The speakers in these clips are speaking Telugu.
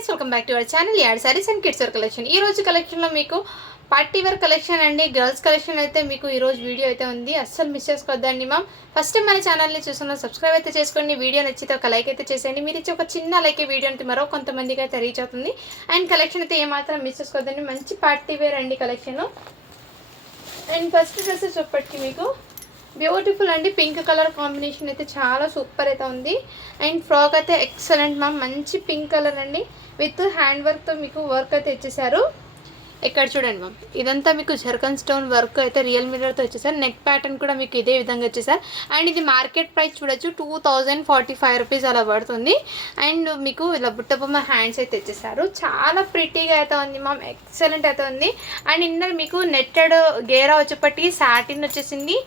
Friends, welcome back to our channel ad sarees and kids wear collection. ఈ రోజు కలెక్షన్లో మీకు పార్టీ వేర్ కలెక్షన్ అండి, గర్ల్స్ కలెక్షన్ అయితే మీకు ఈ రోజు వీడియో అయితే ఉంది. అస్సలు మిస్ చేసుకోవద్దండి మ్యామ్. ఫస్ట్ టైం మన ఛానల్ని చూస్తున్నా సబ్స్క్రైబ్ అయితే చేసుకోండి. వీడియో నచ్చితే ఒక లైక్ అయితే చేసేయండి. మీరు ఇచ్చే ఒక చిన్న లైక్ వీడియో అంటే మరో కొంతమందికి అయితే రీచ్ అవుతుంది. అండ్ కలెక్షన్ అయితే ఏమాత్రం మిస్ చేసుకోవద్దండి. మంచి పార్టీ వేర్ అండి కలెక్షన్. అండ్ ఫస్ట్ డ్రెస్ చెప్పటికి మీకు బ్యూటిఫుల్ అండి, పింక్ కలర్ కాంబినేషన్ అయితే చాలా సూపర్ అయితే ఉంది. అండ్ ఫ్రాక్ అయితే ఎక్సలెంట్ మ్యామ్, మంచి పింక్ కలర్ అండి విత్ హ్యాండ్ వర్క్తో మీకు వర్క్ అయితే ఇచ్చేసారు. ఇక్కడ చూడండి మ్యామ్, ఇదంతా మీకు జర్కన్ స్టోన్ వర్క్ అయితే రియల్ మిర్రర్తో వచ్చేసారు. నెక్ ప్యాటర్న్ కూడా మీకు ఇదే విధంగా వచ్చేసారు. అండ్ ఇది మార్కెట్ ప్రైస్ చూడొచ్చు 2045 రూపీస్ అలా పడుతుంది. అండ్ మీకు ఇలా బుట్టబొమ్మ హ్యాండ్స్ అయితే ఇచ్చేసారు. చాలా ప్రిటీగా అయితే ఉంది మ్యామ్, ఎక్సలెంట్ అయితే ఉంది. అండ్ ఇన్నర్ మీకు నెట్టెడ్ గేరా వచ్చేప్పటికి సాటిన్ వచ్చేసింది.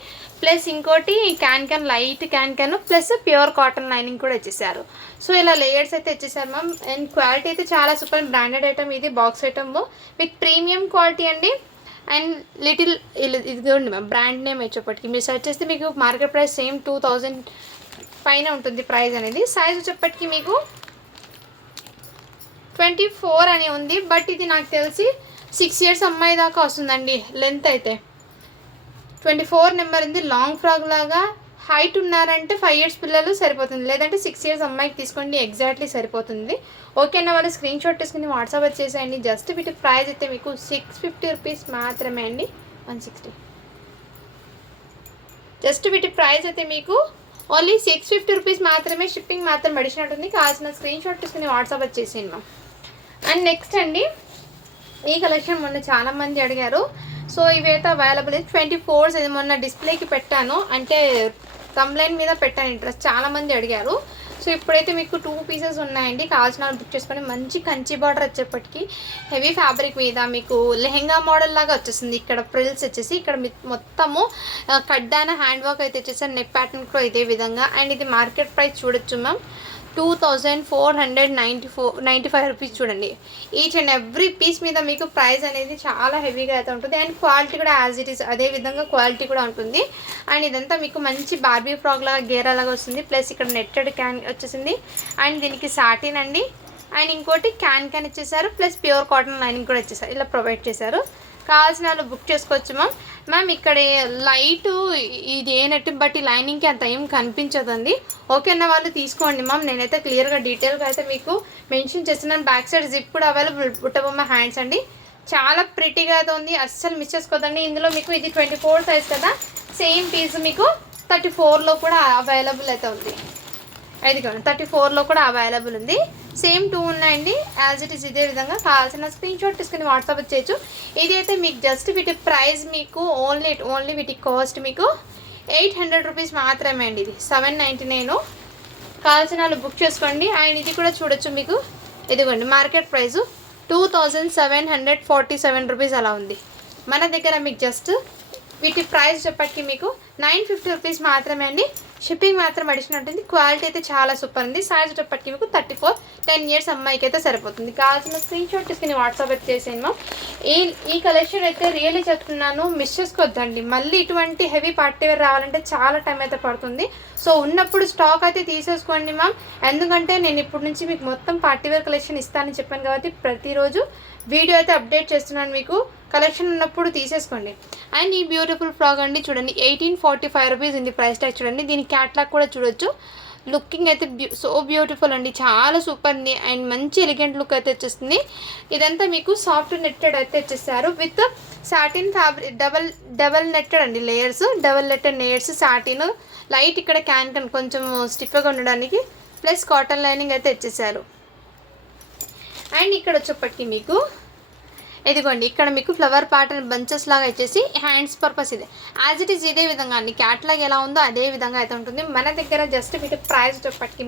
ప్లస్ ఇంకోటి can light can plus pure cotton lining కూడా ఇచ్చేసారు. సో ఇలా లేయర్స్ అయితే ఇచ్చేసారు మ్యామ్. అండ్ క్వాలిటీ అయితే చాలా సూపర్, బ్రాండెడ్ ఐటమ్ ఇది, box item with premium quality అండి. అండ్ లిటిల్ ఇది ఉంది మ్యామ్, బ్రాండ్ నేమ్ వచ్చేప్పటికి మీరు సెర్చ్ చేస్తే మీకు మార్కెట్ ప్రైస్ సేమ్ 2000 పైన ఉంటుంది ప్రైస్ అనేది. సైజ్ వచ్చేప్పటికి మీకు 24 అని ఉంది. బట్ ఇది నాకు తెలిసి 6 ఇయర్స్ అమ్మాయి దాకా వస్తుందండి లెంత్ అయితే. 24 నెంబర్ ఉంది. లాంగ్ ఫ్రాక్ లాగా హైట్ ఉన్నారంటే 5 ఇయర్స్ పిల్లలు సరిపోతుంది, లేదంటే 6 ఇయర్స్ అమ్మాయికి తీసుకోండి, ఎగ్జాక్ట్లీ సరిపోతుంది. ఓకే అన్న వాళ్ళు స్క్రీన్ షాట్ తీసుకుని వాట్సాప్ వచ్చేసేయండి. జస్ట్ వీటి ప్రైస్ అయితే మీకు 650 రూపీస్ మాత్రమే అండి. 160. జస్ట్ వీటి ప్రైస్ అయితే మీకు ఓన్లీ 650 రూపీస్ మాత్రమే. షిప్పింగ్ మాత్రం అడిషనల్ ఉంది. కావాల్సిన స్క్రీన్ షాట్ తీసుకుని వాట్సాప్ వచ్చేసేయండి మ్యామ్. అండ్ నెక్స్ట్ అండి, ఈ కలెక్షన్ మొన్న చాలామంది అడిగారు. సో ఇవైతే అవైలబుల్ 24 ఇది మొన్న డిస్ప్లేకి పెట్టాను, అంటే కంప్లైంట్ మీద పెట్టాను ఇంట్రెస్ట్, చాలామంది అడిగారు. సో ఇప్పుడైతే మీకు 2 పీసెస్ ఉన్నాయండి, కావాల్సిన బుక్ చేసుకొని. మంచి కంచి బార్డర్ వచ్చేప్పటికి హెవీ ఫ్యాబ్రిక్ మీద మీకు లెహెంగా మోడల్ లాగా వచ్చేసింది. ఇక్కడ ఫ్రిల్స్ వచ్చేసి ఇక్కడ మొత్తము కడ్డాన హ్యాండ్ వర్క్ అయితే వచ్చేసారు. నెక్ ప్యాటర్న్ కూడా ఇదే విధంగా. అండ్ ఇది మార్కెట్ ప్రైస్ చూడొచ్చు మ్యామ్ 2495 రూపీస్. చూడండి, ఈచ్ అండ్ ఎవ్రీ పీస్ మీద మీకు ప్రైస్ అనేది చాలా హెవీగా అయితే ఉంటుంది. అండ్ క్వాలిటీ కూడా యాజ్ ఇట్ ఈస్ అదే విధంగా క్వాలిటీ కూడా ఉంటుంది. అండ్ ఇదంతా మీకు మంచి బార్బీ ఫ్రాక్ లాగా గేరా లాగా వస్తుంది. ప్లస్ ఇక్కడ నెట్టెడ్ క్యాన్ వచ్చేసింది. అండ్ దీనికి సాటిన్ అండి. అండ్ ఇంకోటి క్యాన్ ఇచ్చేసారు. ప్లస్ ప్యూర్ కాటన్ లైనింగ్ కూడా ఇచ్చేసారు. ఇలా ప్రొవైడ్ చేశారు. కావాల్సిన వాళ్ళు బుక్ చేసుకోవచ్చు మ్యామ్. ఇక్కడ లైట్ ఇది ఏ నెట్, బట్ ఈ లైనింగ్కి అంత ఏం కనిపించదండి. ఓకే అన్న వాళ్ళు తీసుకోండి మ్యామ్. నేనైతే క్లియర్గా డీటెయిల్గా అయితే మీకు మెన్షన్ చేస్తున్నాను. బ్యాక్ సైడ్ జిప్ కూడా అవైలబుల్, బుట్టబొమ్మ హ్యాండ్స్ అండి. చాలా ప్రిటీగా అయితే ఉంది, అస్సలు మిస్ చేసుకోదండి. ఇందులో మీకు ఇది 24 సైజ్ కదా, సేమ్ పీస్ మీకు 34లో కూడా అవైలబుల్ అయితే ఉంది. ఇది 34లో కూడా అవైలబుల్ ఉంది. సేమ్ 2 ఉన్నాయండి, యాజ్ ఇట్ ఈస్ ఇదే విధంగా. కావాల్సిన స్క్రీన్ షాట్ తీసుకుని వాట్సాప్ చేయొచ్చు. ఇది అయితే మీకు జస్ట్ వీటి ప్రైస్ మీకు ఓన్లీ వీటి కాస్ట్ మీకు 800 రూపీస్ మాత్రమే అండి. ఇది 799. కావాల్సిన వాళ్ళు బుక్ చేసుకోండి. అండ్ ఇది కూడా చూడొచ్చు మీకు, ఇదిగోండి మార్కెట్ ప్రైస్ 2747 రూపీస్ అలా ఉంది. మన దగ్గర మీకు జస్ట్ వీటి ప్రైస్ చెప్పటికి మీకు 950 రూపీస్ మాత్రమే అండి. షిప్పింగ్ మాత్రం అడిషనల్ ఉంటుంది. క్వాలిటీ అయితే చాలా సూపర్ ఉంది. సైజ్ వచ్చేప్పటికి మీకు 34, 10 ఇయర్స్ అమ్మాయికి అయితే సరిపోతుంది. కావాల్సిన స్క్రీన్ షాట్ తీసుకుని వాట్సాప్ అయితే చేసేయండి మ్యామ్. ఈ కలెక్షన్ అయితే రియల్లీ చెప్తున్నాను, మిస్ చేసుకోవద్దండి. మళ్ళీ ఇటువంటి హెవీ పార్టీ వేర్ రావాలంటే చాలా టైం అయితే పడుతుంది. సో ఉన్నప్పుడు స్టాక్ అయితే తీసేసుకోండి మ్యామ్. ఎందుకంటే నేను ఇప్పటి నుంచి మీకు మొత్తం పార్టీ వేర్ కలెక్షన్ ఇస్తానని చెప్పాను కాబట్టి ప్రతిరోజు వీడియో అయితే అప్డేట్ చేస్తున్నాను. మీకు కలెక్షన్ ఉన్నప్పుడు తీసేసుకోండి. అండ్ ఈ బ్యూటిఫుల్ ఫ్రాక్ అండి, చూడండి 1845 రూపీస్ ఉంది ప్రైస్ ట్యాగ్. చూడండి దీని క్యాట్లాగ్ కూడా చూడొచ్చు. లుకింగ్ అయితే సో బ్యూటిఫుల్ అండి, చాలా సూపర్ ఉంది. అండ్ మంచి ఎలిగెంట్ లుక్ అయితే వచ్చేస్తుంది. ఇదంతా మీకు సాఫ్ట్ నెట్టెడ్ అయితే వచ్చేసారు with satin fabric, double netted అండి layers, double netted layers satin. Light ఇక్కడ క్యాన్ కొంచెం స్టిఫ్గా ఉండడానికి, ప్లస్ కాటన్ లైనింగ్ అయితే ఇచ్చేసారు. అండ్ ఇక్కడ వచ్చేప్పటికి మీకు ఇదిగోండి, ఇక్కడ మీకు ఫ్లవర్ ప్యాటర్న్ బంచెస్ లాగా వచ్చేసి హ్యాండ్స్ పర్పస్ ఇది యాజ్ ఇట్ ఈస్ ఇదే విధంగా అండి. క్యాట్లాగ్ ఎలా ఉందో అదే విధంగా అయితే ఉంటుంది. మన దగ్గర జస్ట్ మీకు ప్రైస్ వచ్చేప్పటికి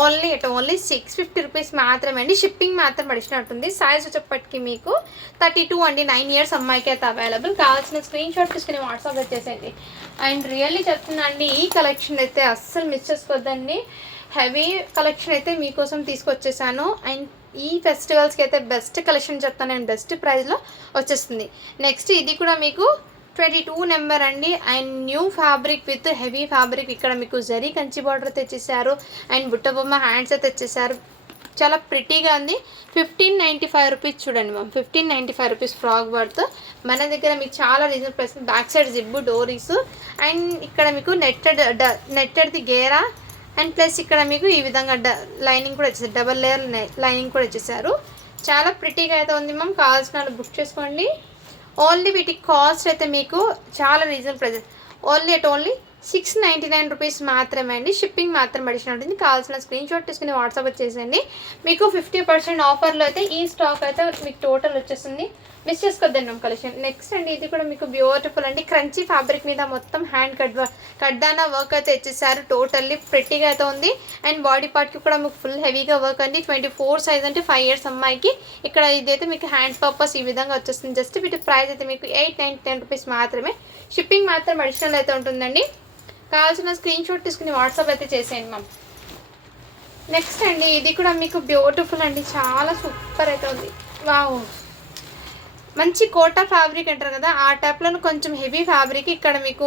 ఓన్లీ 650 రూపీస్ మాత్రమే అండి. షిప్పింగ్ మాత్రం అడిషనల్ ఉంటుంది. సైజ్ వచ్చేప్పటికి మీకు 32 అండి. 9 ఇయర్స్ అమ్మాయికి అయితే అవైలబుల్. కావాల్సిన స్క్రీన్ షాట్ తీసుకుని వాట్సాప్ వచ్చేసేయండి. అండ్ రియల్లీ చెప్తున్నా అండి, ఈ కలెక్షన్ అయితే అస్సలు మిస్ చేసుకోవద్దండి. హెవీ కలెక్షన్ అయితే మీకోసం తీసుకొచ్చేసాను. అండ్ ఈ ఫెస్టివల్స్కి అయితే బెస్ట్ కలెక్షన్ చెప్తాను నేను, బెస్ట్ ప్రైస్లో వచ్చేస్తుంది. నెక్స్ట్ ఇది కూడా మీకు 22 నెంబర్ అండి. And new fabric with heavy fabric. ఇక్కడ మీకు జరీ కంచి బార్డర్ తెచ్చేసారు. అండ్ బుట్టబొమ్మ హ్యాండ్స్ తెచ్చేసారు. చాలా ప్రిటీగా ఉంది. 1595 రూపీస్ చూడండి మ్యామ్, 1595 రూపీస్ ఫ్రాక్ వర్త్. మన దగ్గర మీకు చాలా రీజనబుల్ ప్రైస్. బ్యాక్ సైడ్ జిబ్బు డోరీస్ అండ్ ఇక్కడ మీకు నెట్టెడ్ది గేరా అండ్ ప్లస్ ఇక్కడ మీకు ఈ విధంగా లైనింగ్ కూడా వచ్చేసారు, డబల్ లేయర్ లైనింగ్ కూడా వచ్చేసారు. చాలా ప్రిటీగా అయితే ఉంది మ్యామ్. కావాల్సిన వాళ్ళు బుక్ చేసుకోండి. ఓన్లీ వీటి కాస్ట్ అయితే మీకు చాలా రీజనబుల్ ప్రైస్, ఓన్లీ 699 రూపీస్ మాత్రమే అండి. షిప్పింగ్ మాత్రం అడిషన్ ఉంటుంది. కావాల్సిన స్క్రీన్ షాట్ తీసుకుని వాట్సాప్ వచ్చేసేయండి. మీకు 50% ఆఫర్లో అయితే ఈ స్టాక్ అయితే మీకు టోటల్ వచ్చేస్తుంది. మిస్ చేసుకోద్దండి మ్యామ్ కలెక్షన్. నెక్స్ట్ అండి ఇది కూడా మీకు బ్యూటిఫుల్ అండి, క్రంచీ ఫ్యాబ్రిక్ మీద మొత్తం హ్యాండ్ కడ్దానా వర్క్ అయితే ఇచ్చేసారు. టోటల్లీ ప్రెట్టీగా అయితే ఉంది. అండ్ బాడీ పార్ట్కి కూడా మీకు ఫుల్ హెవీగా వర్క్ అండి. 24 సైజ్ అంటే 5 years అమ్మాయికి. ఇక్కడ ఇదైతే మీకు హ్యాండ్ పర్పస్ ఈ విధంగా వచ్చేస్తుంది. జస్ట్ వీటి ప్రైస్ అయితే మీకు 899 రూపీస్ మాత్రమే. షిప్పింగ్ మాత్రం అడిషనల్ అయితే ఉంటుందండి. కావాల్సిన స్క్రీన్ షాట్ తీసుకుని వాట్సాప్ అయితే చేసేయండి మ్యామ్. నెక్స్ట్ అండి ఇది కూడా మీకు బ్యూటిఫుల్ అండి, చాలా సూపర్ అయితే ఉంది. వావ్, మంచి కోటా ఫ్యాబ్రిక్ అంటారు కదా ఆ టైప్లో కొంచెం హెవీ ఫ్యాబ్రిక్. ఇక్కడ మీకు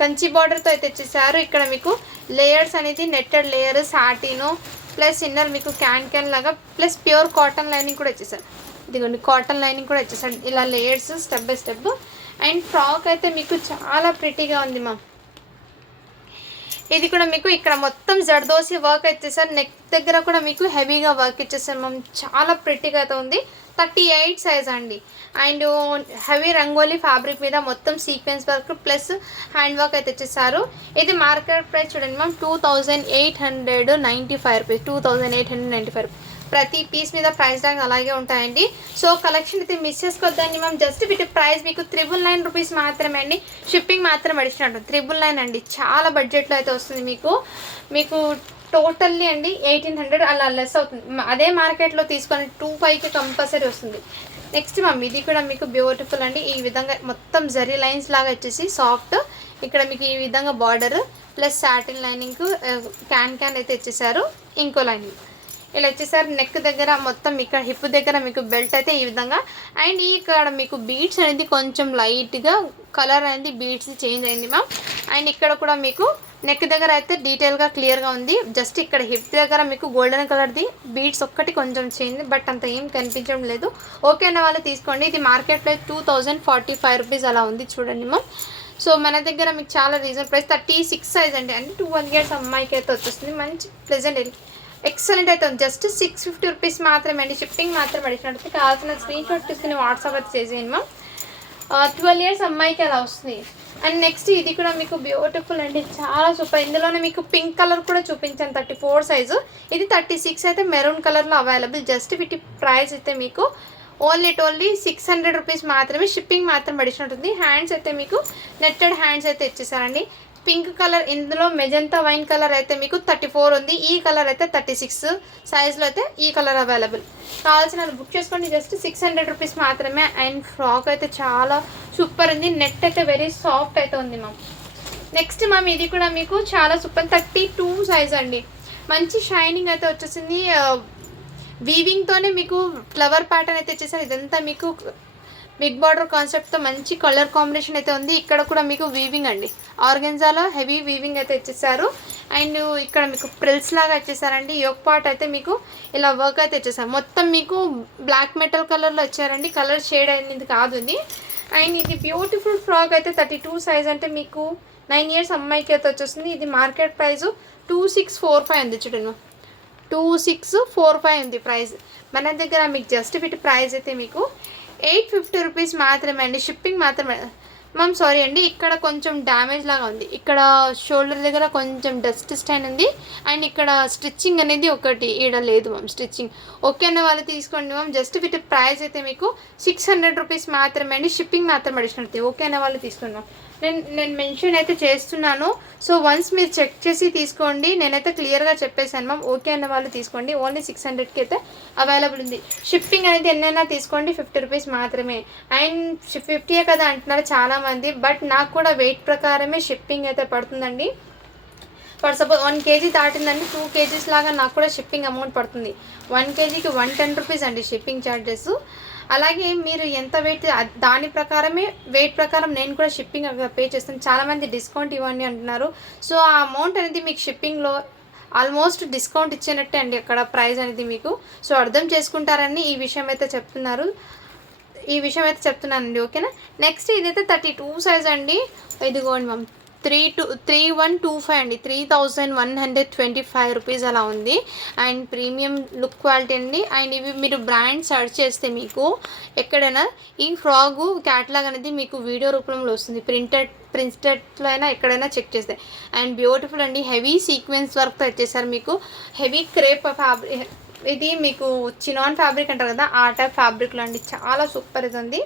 కంచి బార్డర్తో అయితే ఇచ్చేసారు. ఇక్కడ మీకు లేయర్స్ అనేది నెట్టెడ్ లేయర్ సాటిను ప్లస్ ఇన్నర్ మీకు క్యాన్ లాగా ప్లస్ ప్యూర్ కాటన్ లైనింగ్ కూడా ఇచ్చేసారు. ఇదిగోండి కాటన్ లైనింగ్ కూడా ఇచ్చేసారు. ఇలా layers step by step. And frock అయితే మీకు చాలా ప్రిటీగా ఉంది మ్యామ్. ఇది కూడా మీకు ఇక్కడ మొత్తం జర్దోసి వర్క్ ఇచ్చేసారు. నెక్ దగ్గర కూడా మీకు హెవీగా వర్క్ ఇచ్చేసారు మ్యామ్. చాలా ప్రిటీగా అయితే ఉంది. 38 సైజ్ అండి. అండ్ హెవీ రంగోలీ ఫ్యాబ్రిక్ మీద మొత్తం sequence work plus hand work అయితే ఇచ్చేసారు. ఇది మార్కెట్ ప్రైస్ చూడండి మ్యామ్ 2895 రూపీస్. 2895 రూపీస్. ప్రతి పీస్ మీద ప్రైస్ ట్యాగ్ అలాగే ఉంటాయండి. సో కలెక్షన్ అయితే మిస్ చేసుకోవద్దండి మ్యామ్. జస్ట్ వీటి ప్రైస్ మీకు 999 రూపీస్ మాత్రమే అండి. షిప్పింగ్ మాత్రం అడిషనల్ 999 అండి. చాలా బడ్జెట్లో అయితే వస్తుంది మీకు టోటల్లీ అండి 1800 అలా లెస్ అవుతుంది. అదే మార్కెట్లో తీసుకొని 25కి కంపల్సరీ వస్తుంది. నెక్స్ట్ మ్యామ్ ఇది కూడా మీకు బ్యూటిఫుల్ అండి. ఈ విధంగా మొత్తం జరీ లైన్స్ లాగా వచ్చేసి సాఫ్ట్. ఇక్కడ మీకు ఈ విధంగా border plus satin lining can అయితే ఇచ్చేసారు. ఇంకో లైనింగ్ ఇలా వచ్చేసారు. నెక్ దగ్గర మొత్తం ఇక్కడ హిప్ దగ్గర మీకు బెల్ట్ అయితే ఈ విధంగా. అండ్ ఇక్కడ మీకు బీడ్స్ అనేది కొంచెం లైట్గా కలర్ అనేది బీడ్స్ చేంజ్ అయింది మ్యామ్. అండ్ ఇక్కడ కూడా మీకు నెక్ దగ్గర అయితే డీటెయిల్గా క్లియర్గా ఉంది. జస్ట్ ఇక్కడ హిప్ దగ్గర మీకు గోల్డెన్ కలర్ది బీడ్స్ ఒక్కటి కొంచెం చేంజ్, బట్ అంత ఏం కనిపించడం లేదు. ఓకే అన్న వాళ్ళు తీసుకోండి. ఇది మార్కెట్లో 2045 రూపీస్ అలా ఉంది చూడండి మ్యామ్. సో మన దగ్గర మీకు చాలా రీజనబుల్ ప్రైస్. 36 సైజ్ అండి. అంటే 12 years అమ్మాయికి అయితే వచ్చేస్తుంది. మంచి ప్రెజెంట్ ఎక్సలెంట్ అయితే ఉంది. జస్ట్ 650 రూపీస్ మాత్రమే అండి. షిప్పింగ్ మాత్రం అడిగినట్టు. కావాల్సిన స్క్రీన్ షాట్ తీసుకుని వాట్సాప్ అయితే చేసేయండి మ్యామ్. 12 years అమ్మాయికి అలా వస్తుంది. అండ్ నెక్స్ట్ ఇది కూడా మీకు బ్యూటిఫుల్ అండి, చాలా సూపర్. ఇందులోనే మీకు పింక్ కలర్ కూడా చూపించాను 34 సైజు. ఇది 36 అయితే మెరూన్ కలర్లో అవైలబుల్. జస్ట్ వీటి ప్రైస్ అయితే మీకు ఓన్లీ 600 రూపీస్ మాత్రమే. షిప్పింగ్ మాత్రం అడిషనల్ ఉంటుంది. హ్యాండ్స్ అయితే మీకు నెట్టెడ్ హ్యాండ్స్ అయితే ఇచ్చేసారండి. పింక్ కలర్, ఇందులో మెజంతా వైన్ కలర్ అయితే మీకు 34 ఉంది. ఈ కలర్ అయితే 36 సైజ్లో అయితే ఈ కలర్ అవైలబుల్. కావాల్సిన బుక్ చేసుకోండి. జస్ట్ 600 రూపీస్ మాత్రమే. అండ్ ఫ్రాక్ అయితే చాలా సూపర్ ఉంది. నెట్ అయితే వెరీ సాఫ్ట్ అయితే ఉంది మ్యామ్. నెక్స్ట్ మ్యామ్ ఇది కూడా మీకు చాలా సూపర్ 32 సైజ్ అండి. మంచి షైనింగ్ అయితే వచ్చేసింది. వీవింగ్తోనే మీకు ఫ్లవర్ ప్యాటర్న్ అయితే ఇచ్చేసారు. ఇదంతా మీకు బిగ్ బార్డర్ కాన్సెప్ట్తో మంచి కలర్ కాంబినేషన్ అయితే ఉంది. ఇక్కడ కూడా మీకు వీవింగ్ అండి, ఆర్గెన్జాలో హెవీ వీవింగ్ అయితే ఇచ్చేసారు. అండ్ ఇక్కడ మీకు ప్రిల్స్ లాగా ఇచ్చేసారండి. యోక్ పార్ట్ అయితే మీకు ఇలా వర్క్ అయితే ఇచ్చేసారు. మొత్తం మీకు బ్లాక్ మెటల్ కలర్లో వచ్చారండి. కలర్ షేడ్ అయింది కాదు ఇది. అండ్ ఇది బ్యూటిఫుల్ ఫ్రాక్ అయితే 32 సైజ్ అంటే మీకు 9 years అమ్మాయికి అయితే వచ్చేస్తుంది. ఇది మార్కెట్ ప్రైస్ 2645 ఉంది చూడండి. 2645 ఉంది ప్రైస్. మన దగ్గర మీకు జస్ట్ వీటి ప్రైస్ అయితే మీకు 850 రూపీస్ మాత్రమే అండి. షిప్పింగ్ మాత్రమే మ్యామ్. సారీ అండి, ఇక్కడ కొంచెం డ్యామేజ్ లాగా ఉంది. ఇక్కడ షోల్డర్ దగ్గర కొంచెం డస్ట్ స్టైన్ ఉంది. అండ్ ఇక్కడ స్టిచ్చింగ్ అనేది ఒకటి ఈడ లేదు మ్యామ్ స్టిచ్చింగ్. ఓకే అన్న వాళ్ళు తీసుకోండి మ్యామ్. జస్ట్ వీటి ప్రైస్ అయితే మీకు 600 రూపీస్ మాత్రమే అండి. షిప్పింగ్ మాత్రం అడిషనల్. ఓకే అన్న వాళ్ళు తీసుకోండి మ్యామ్. నేను మెన్షన్ అయితే చేస్తున్నాను. సో వన్స్ మీరు చెక్ చేసి తీసుకోండి. నేనైతే క్లియర్గా చెప్పేశాను మ్యామ్. ఓకే అన్న వాళ్ళు తీసుకోండి. ఓన్లీ 600కి అయితే అవైలబుల్ ఉంది. షిప్పింగ్ అనేది ఎన్నైనా తీసుకోండి, 50 రూపీస్ మాత్రమే. అండ్ 50 కదా అంటున్నారు చాలామంది, బట్ నాకు కూడా వెయిట్ ప్రకారమే షిప్పింగ్ అయితే పడుతుందండి. ఫర్ సపోజ్ 1 kg దాటిందండి, 2 kgs లాగా నాకు కూడా షిప్పింగ్ అమౌంట్ పడుతుంది. 1 kgకి 110 రూపీస్ అండి షిప్పింగ్ ఛార్జెస్. అలాగే మీరు ఎంత వెయిట్ దాని ప్రకారమే వెయిట్ ప్రకారం నేను కూడా షిప్పింగ్ పే చేస్తాను. చాలామంది డిస్కౌంట్ ఇవ్వండి అంటున్నారు. సో ఆ అమౌంట్ అనేది మీకు షిప్పింగ్లో ఆల్మోస్ట్ డిస్కౌంట్ ఇచ్చినట్టే అండి అక్కడ ప్రైస్ అనేది మీకు. సో అర్థం చేసుకుంటారని ఈ విషయం అయితే చెప్తున్నానండి. ఓకేనా. నెక్స్ట్ ఇదైతే 32 సైజ్ అండి. ఇదిగోండి మ్యామ్ 3125 అండి, 3125 రూపీస్ అలా ఉంది. అండ్ ప్రీమియం లుక్ క్వాలిటీ అండి. అండ్ ఇవి మీరు బ్రాండ్ సెర్చ్ చేస్తే మీకు ఎక్కడైనా ఈ ఫ్రాగు క్యాటలాగ్ అనేది మీకు వీడియో రూపంలో వస్తుంది, ప్రింటెడ్లో అయినా ఎక్కడైనా చెక్ చేస్తే. అండ్ బ్యూటిఫుల్ అండి, హెవీ సీక్వెన్స్ వర్క్తో వచ్చేసారు మీకు. హెవీ క్రేప్ ఫ్యాబ్రిక్, ఇది మీకు చినాన్ ఫ్యాబ్రిక్ అంటారు కదా, ఆ టైప్ ఫ్యాబ్రిక్లో అండి. చాలా సూపర్ ఇది ఉంది.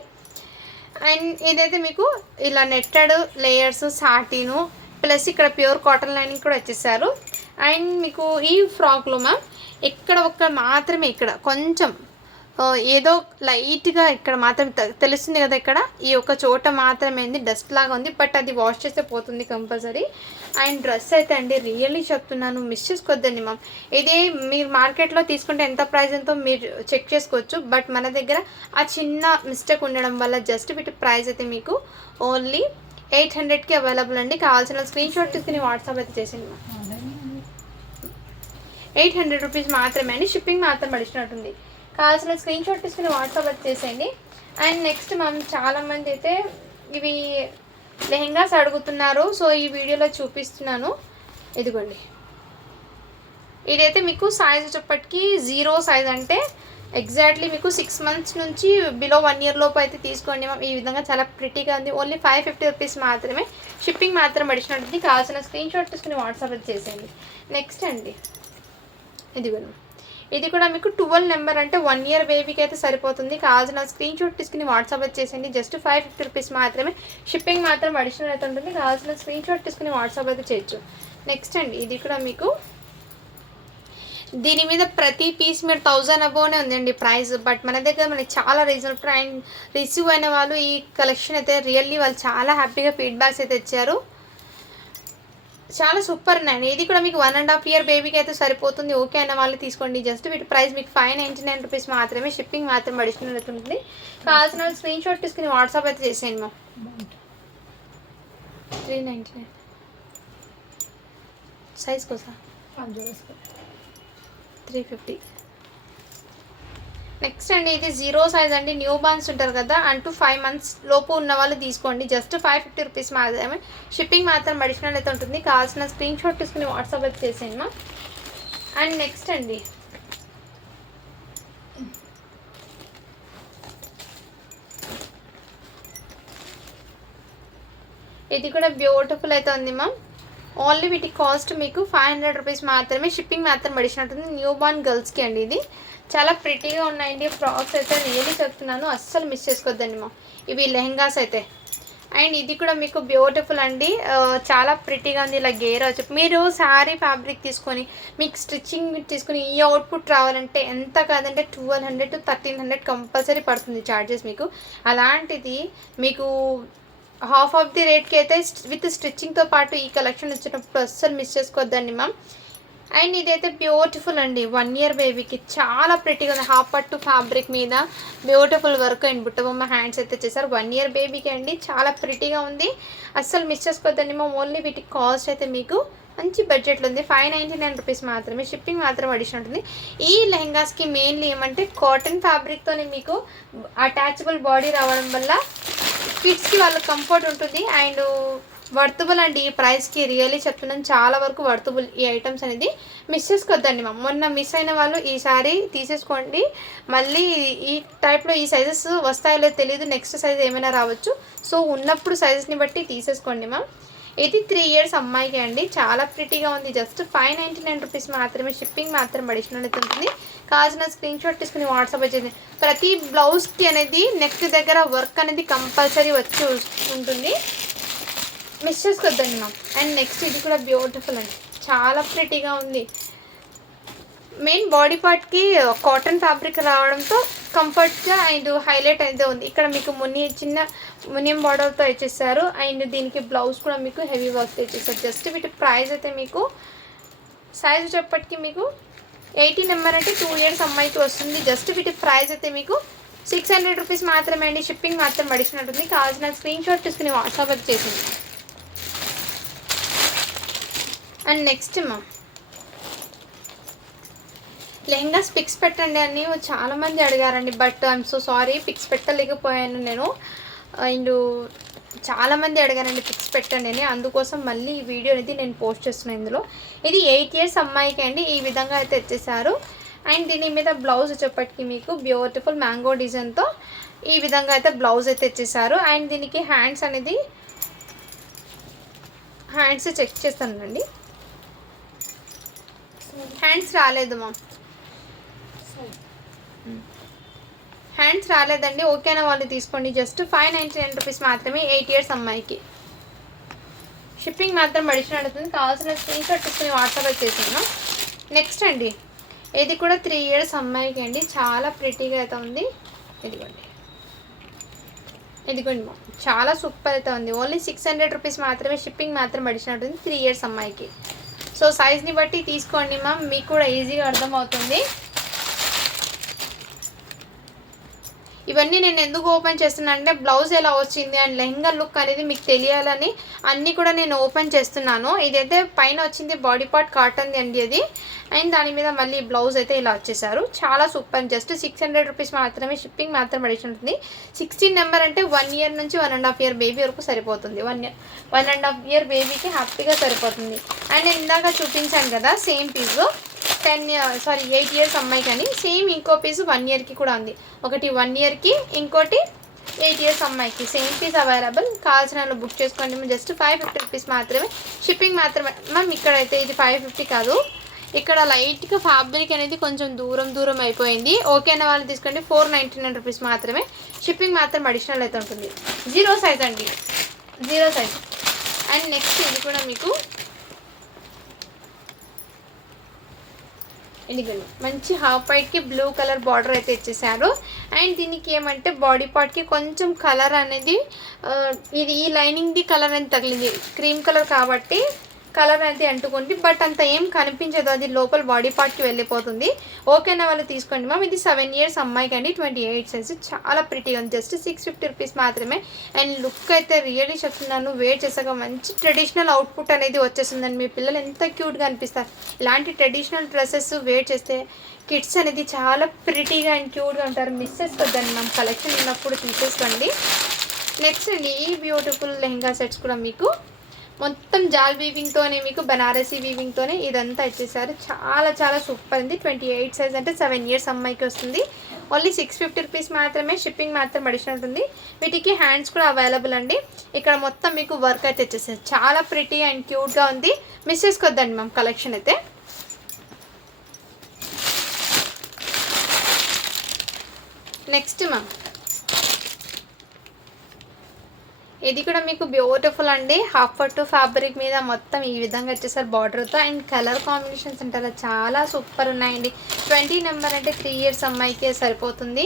అండ్ ఇదైతే మీకు ఇలా నెట్టెడ్ లేయర్స్ సాటిను ప్లస్ ఇక్కడ ప్యూర్ కాటన్ లైనింగ్ కూడా వచ్చేసారు. అండ్ మీకు ఈ ఫ్రాక్లో మ్యామ్ ఇక్కడ మాత్రమే ఇక్కడ కొంచెం ఏదో లైట్గా ఇక్కడ మాత్రం తెలుస్తుంది కదా, ఇక్కడ ఈ ఒక చోట మాత్రమే డస్ట్ లాగా ఉంది. బట్ అది వాష్ చేస్తే పోతుంది కంపల్సరీ. అండ్ డ్రెస్ అయితే అండి రియల్లీ చెప్తున్నాను, మిస్ చేసుకోవద్దండి మ్యామ్. ఇది మీరు మార్కెట్లో తీసుకుంటే ఎంత ప్రైస్ ఎంతో మీరు చెక్ చేసుకోవచ్చు. బట్ మన దగ్గర ఆ చిన్న మిస్టేక్ ఉండడం వల్ల జస్ట్ వీటి ప్రైస్ అయితే మీకు ఓన్లీ 800కి అవైలబుల్ అండి. కావాల్సిన స్క్రీన్ షాట్ తీసుకుని వాట్సాప్ అయితే చేసింది మ్యామ్. 800 రూపీస్ మాత్రమే అండి, షిప్పింగ్ మాత్రం అడిచినట్టుంది. కావాల్సిన స్క్రీన్ షాట్ తీసుకుని వాట్సాప్ అయితే చేసేయండి. అండ్ నెక్స్ట్ మ్యామ్ చాలామంది అయితే ఇవి లెహెంగాస్ అడుగుతున్నారు. సో ఈ వీడియోలో చూపిస్తున్నాను. ఇదిగోండి, ఇదైతే మీకు సైజ్ వచ్చేప్పటికి 0 సైజ్ అంటే ఎగ్జాక్ట్లీ మీకు 6 మంత్స్ నుంచి బిలో 1 ఇయర్ లోపు అయితే తీసుకోండి మ్యామ్. ఈ విధంగా చాలా ప్రిటీగా ఉంది. ఓన్లీ 550 రూపీస్ మాత్రమే, షిప్పింగ్ మాత్రం అడిచినట్టుంది. కావాల్సిన స్క్రీన్ షాట్ తీసుకుని వాట్సాప్ అయితే చేసేయండి. నెక్స్ట్ అండి ఇదిగోండి, ఇది కూడా మీకు 12 నెంబర్ అంటే 1 ఇయర్ బేబీకి అయితే సరిపోతుంది. కావాల్సిన స్క్రీన్ షాట్ తీసుకుని వాట్సాప్ వచ్చేసండి. జస్ట్ 550 రూపీస్ మాత్రమే, షిప్పింగ్ మాత్రం అడిషనల్ అయితే ఉంటుంది. కావాల్సిన స్క్రీన్ షాట్ తీసుకుని వాట్సాప్ అయితే చేయొచ్చు. నెక్స్ట్ అండి ఇది కూడా మీకు దీని మీద ప్రతి పీస్ మీరు 1000 అబోనే ఉందండి ప్రైస్. బట్ మన దగ్గర మనకి చాలా రీజనబుల్. అండ్ రిసీవ్ అయిన వాళ్ళు ఈ కలెక్షన్ అయితే రియల్లీ వాళ్ళు చాలా హ్యాపీగా ఫీడ్బ్యాక్స్ అయితే ఇచ్చారు. చాలా సూపర్ అండి. ఇది కూడా మీకు 1.5 ఇయర్ బేబీకి అయితే సరిపోతుంది. ఓకే అన్న వాళ్ళు తీసుకోండి. జస్ట్ వీటి ప్రైస్ మీకు 599 రూపీస్ మాత్రమే, షిప్పింగ్ మాత్రం అడిషనల్ అవుతుంది. కావాల్సిన వాళ్ళు స్క్రీన్ షాట్ తీసుకుని వాట్సాప్ అయితే చేసేయండి మా. 399 సైజ్ కోసం 350. నెక్స్ట్ అండి ఇది 0 సైజ్ అండి, న్యూ బార్న్స్ ఉంటారు కదా, అంటూ 5 మంత్స్ లోపు ఉన్న వాళ్ళు తీసుకోండి. జస్ట్ 550 రూపీస్ మాత్రమే, షిప్పింగ్ మాత్రం అడిషనల్ అయితే ఉంటుంది. కావాల్సిన స్క్రీన్ షాట్ తీసుకుని వాట్సాప్ అయితే చేసేయండి మా. అండ్ నెక్స్ట్ అండి ఇది కూడా బ్యూటిఫుల్ అయితే ఉంది మ్యామ్. ఓన్లీ వీటి కాస్ట్ మీకు 500 రూపీస్ మాత్రమే, షిప్పింగ్ మాత్రం అడిషనల్ ఉంటుంది. న్యూ బార్న్ గర్ల్స్కి అండి. ఇది చాలా ప్రిటీగా ఉన్నాయండి ఫ్రాక్స్ అయితే, రియల్లీ చెప్తున్నాను, అస్సలు మిస్ చేసుకోవద్దండి మా. ఇవి లెహెంగాస్ అయితే. అండ్ ఇది కూడా మీకు బ్యూటిఫుల్ అండి, చాలా ప్రిటీగా ఉంది. ఇలా గేర్ వచ్చి మీరు శారీ ఫ్యాబ్రిక్ తీసుకొని మీకు స్టిచ్చింగ్ తీసుకొని ఈ అవుట్పుట్ రావాలంటే ఎంత కాదంటే 1200 to 1300 కంపల్సరీ పడుతుంది ఛార్జెస్ మీకు. అలాంటిది మీకు హాఫ్ ఆఫ్ ది రేట్కి అయితే విత్ స్టిచ్చింగ్తో పాటు ఈ కలెక్షన్ వచ్చినప్పుడు అస్సలు మిస్ చేసుకోవద్దండి మ్యామ్. అండ్ ఇదైతే బ్యూటిఫుల్ అండి, 1 ఇయర్ బేబీకి చాలా ప్రిటీగా ఉంది. హాఫ్ పట్టు ఫ్యాబ్రిక్ మీద beautiful work and Buttabomma hands అయితే చేశారు. 1 ఇయర్ బేబీకి అండి, చాలా ప్రిటీగా ఉంది, అస్సలు మిస్ చేసుకోవద్దండి మ్యామ్. ఓన్లీ వీటి కాస్ట్ అయితే మీకు మంచి బడ్జెట్లో ఉంది, 599 రూపీస్ మాత్రమే, షిప్పింగ్ మాత్రం అడిషనల్ ఉంటుంది. ఈ లెహెంగాస్కి మెయిన్లీ ఏమంటే కాటన్ ఫ్యాబ్రిక్తోనే మీకు అటాచబుల్ బాడీ రావడం వల్ల కిడ్స్కి వాళ్ళ కంఫర్ట్ ఉంటుంది. అండ్ వర్తబుల్ అండి, ఈ ప్రైస్కి రియల్లీ చెప్తున్నాను, చాలా వరకు వర్తబుల్ ఈ ఐటమ్స్ అనేది. మిస్ చేసుకోవద్దండి మా. మొన్న మిస్ అయిన వాళ్ళు ఈసారి తీసేసుకోండి. మళ్ళీ ఈ టైప్లో ఈ సైజెస్ వస్తాయో తెలియదు, నెక్స్ట్ సైజ్ ఏమైనా రావచ్చు. సో ఉన్నప్పుడు సైజెస్ని బట్టి తీసేసుకోండి మా. ఇది 3 ఇయర్స్ అమ్మాయికి అండి, చాలా ప్రిటీగా ఉంది. జస్ట్ 599 రూపీస్ మాత్రమే, షిప్పింగ్ మాత్రం అడిషనల్ అయితే ఉంటుంది. కావాల్సిన స్క్రీన్ షాట్ తీసుకుని వాట్సాప్ వచ్చేది. ప్రతి బ్లౌజ్కి అనేది నెక్ దగ్గర వర్క్ అనేది కంపల్సరీ వచ్చి ఉంటుంది, మిస్ చేసుకోవద్దండి మ్యామ్. అండ్ నెక్స్ట్ ఇది కూడా బ్యూటిఫుల్ అండి, చాలా ప్రిటీగా ఉంది. మెయిన్ బాడీ పార్ట్కి కాటన్ ఫ్యాబ్రిక్ రావడంతో కంఫర్ట్గా అండ్ హైలైట్ అయితే ఉంది. ఇక్కడ మీకు చిన్న మునియం బార్డర్తో ఇచ్చేసారు. అండ్ దీనికి బ్లౌజ్ కూడా మీకు హెవీ వర్క్తో ఇచ్చేసారు. జస్ట్ వీటి ప్రైస్ అయితే మీకు సైజ్ వచ్చేప్పటికి మీకు 80 నెంబర్ అంటే 2 ఇయర్స్ అమ్మాయికి వస్తుంది. జస్ట్ వీటి ప్రైస్ అయితే మీకు 600 రూపీస్ మాత్రమే అండి, షిప్పింగ్ మాత్రం అడిషనల్ ఉంటుంది. కావాల్సిన స్క్రీన్ షాట్ తీసుకుని వాట్సాప్ వచ్చేసింది. అండ్ నెక్స్ట్ మా లెహంగాస్ పిక్స్ పెట్టండి అని చాలామంది అడిగారండి, but I'm so sorry pics పెట్టలేకపోయాను నేను. అండ్ చాలామంది అడిగారండి పిక్స్ పెట్టండి అని, అందుకోసం మళ్ళీ ఈ వీడియో అనేది నేను పోస్ట్ చేస్తున్నాను ఇందులో. ఇది 8 years అమ్మాయికి అండి, ఈ విధంగా అయితే తెచ్చేసారు. అండ్ దీని మీద బ్లౌజ్ వచ్చేప్పటికి మీకు బ్యూటిఫుల్ మ్యాంగో డిజైన్తో ఈ విధంగా అయితే బ్లౌజ్ అయితే తెచ్చేసారు. అండ్ దీనికి హ్యాండ్స్ అనేది హ్యాండ్స్ చెక్ చేస్తానండి, హ్యాండ్స్ రాలేదు మా, హ్యాండ్స్ రాలేదండి. ఓకేనా వాళ్ళు తీసుకోండి. జస్ట్ 599 రూపీస్ మాత్రమే 8 years అమ్మాయికి. షిప్పింగ్ మాత్రం అడిషన్ అడుగుతుంది. కావాల్సిన స్క్రీన్ షాట్ తీసుకుని వాట్సాప్ వచ్చేసాను. నెక్స్ట్ అండి, ఇది కూడా 3 years అమ్మాయికి అండి, చాలా ప్రిటీగా అయితే ఉంది. ఇదిగోండి ఇదిగోండి మా, చాలా సూపర్ అయితే ఉంది. ఓన్లీ 600 రూపీస్ మాత్రమే, షిప్పింగ్ మాత్రం అడిషన్ ఉంటుంది 3 years అమ్మాయికి. సో సైజ్ని బట్టి తీసుకోండి మ్యామ్, మీకు కూడా ఈజీగా అర్థమవుతుంది. ఇవన్నీ నేను ఎందుకు ఓపెన్ చేస్తున్నాను అంటే బ్లౌజ్ ఎలా వచ్చింది అండ్ లెహంగా లుక్ అనేది మీకు తెలియాలని అన్నీ కూడా నేను ఓపెన్ చేస్తున్నాను. ఇదైతే పైన వచ్చింది బాడీ పార్ట్ కాటన్ది అండి అది. అండ్ దాని మీద మళ్ళీ బ్లౌజ్ అయితే ఇలా వచ్చేసారు. చాలా సూపర్. జస్ట్ 600 రూపీస్ మాత్రమే, షిప్పింగ్ మాత్రం అడిషన్ ఉంటుంది. 16 నెంబర్ అంటే 1 year నుంచి 1.5 year బేబీ వరకు సరిపోతుంది. 1.5 year బేబీకి హ్యాపీగా సరిపోతుంది. అండ్ నేను ఇందాక చూపించాను కదా సేమ్ పీస్ 8 years అమ్మాయి కానీ సేమ్ ఇంకో పీస్ 1 yearకి కూడా ఉంది. ఒకటి 1 yearకి, ఇంకోటి 8 years అమ్మాయికి. Same piece available. కావాల్సిన వాళ్ళు బుక్ చేసుకోండి. జస్ట్ 550 రూపీస్ మాత్రమే, షిప్పింగ్ మాత్రమే. మ్యామ్ ఇక్కడైతే ఇది 550 కాదు, ఇక్కడ లైట్గా ఫ్యాబ్రిక్ అనేది కొంచెం దూరం అయిపోయింది. ఓకేనా వాళ్ళు తీసుకోండి. 499 రూపీస్ మాత్రమే, షిప్పింగ్ మాత్రం అడిషనల్ అయితే ఉంటుంది. 0 size అండి, 0 size. అండ్ నెక్స్ట్ ఇది కూడా మీకు ఇదిగోండి మంచి హాఫ్ వైట్కి బ్లూ కలర్ బార్డర్ అయితే ఇచ్చేసారు. అండ్ దీనికి ఏమంటే బాడీ పార్ట్కి కొంచెం కలర్ అనేది ఇది ఈ లైనింగ్ది కలర్ అనేది తగిలింది, క్రీమ్ కలర్ కాబట్టి కలర్ అనేది అంటుకుంది, బట్ అంత ఏం కనిపించదు, అది లోపల బాడీ పార్ట్కి వెళ్ళిపోతుంది. ఓకేనా వాళ్ళు తీసుకోండి మ్యామ్. ఇది 7 years అమ్మాయికి అండి, 28 size. చాలా ప్రిటీగా ఉంది. జస్ట్ 650 రూపీస్ మాత్రమే. అండ్ లుక్ అయితే రియల్లీ చెప్తున్నాను, వేర్ చేసాక మంచి ట్రెడిషనల్ అవుట్పుట్ అనేది వచ్చేస్తుందండి. మీ పిల్లలు ఎంత క్యూట్గా అనిపిస్తారు. ఇలాంటి ట్రెడిషనల్ డ్రెస్సెస్ వేర్ చేస్తే కిడ్స్ అనేది చాలా ప్రిటీగా అండ్ క్యూట్గా ఉంటారు. మిస్ చేసుకోవద్దండి మ్యామ్, కలెక్షన్ ఉన్నప్పుడు తీసేసుకోండి. నెక్స్ట్ అండి, ఈ బ్యూటిఫుల్ లెహంగా సెట్స్ కూడా మీకు మొత్తం జాల్ వీవింగ్తోనే, మీకు బనారసీ వీవింగ్తోనే ఇదంతా ఇచ్చేసారు. చాలా సూపర్ ఉంది. 28 size అంటే 7 years అమ్మాయికి వస్తుంది. ఓన్లీ 650 రూపీస్ మాత్రమే, షిప్పింగ్ మాత్రం అడిషనల్ ఉంటుంది. వీటికి హ్యాండ్స్ కూడా అవైలబుల్ అండి. ఇక్కడ మొత్తం మీకు వర్క్ అయితే ఇచ్చేసారు. చాలా ప్రిటీ అండ్ క్యూట్గా ఉంది. మిస్ చేసుకోవద్దండి మ్యామ్ కలెక్షన్ అయితే. నెక్స్ట్ మ్యామ్, ఇది కూడా మీకు బ్యూటిఫుల్ అండి. హాఫ్ పట్టు ఫ్యాబ్రిక్ మీద మొత్తం ఈ విధంగా వచ్చేసారు బార్డర్తో. అండ్ కలర్ కాంబినేషన్స్ అంటారా చాలా సూపర్ ఉన్నాయండి. 20 నెంబర్ అంటే 3 years అమ్మాయికే సరిపోతుంది.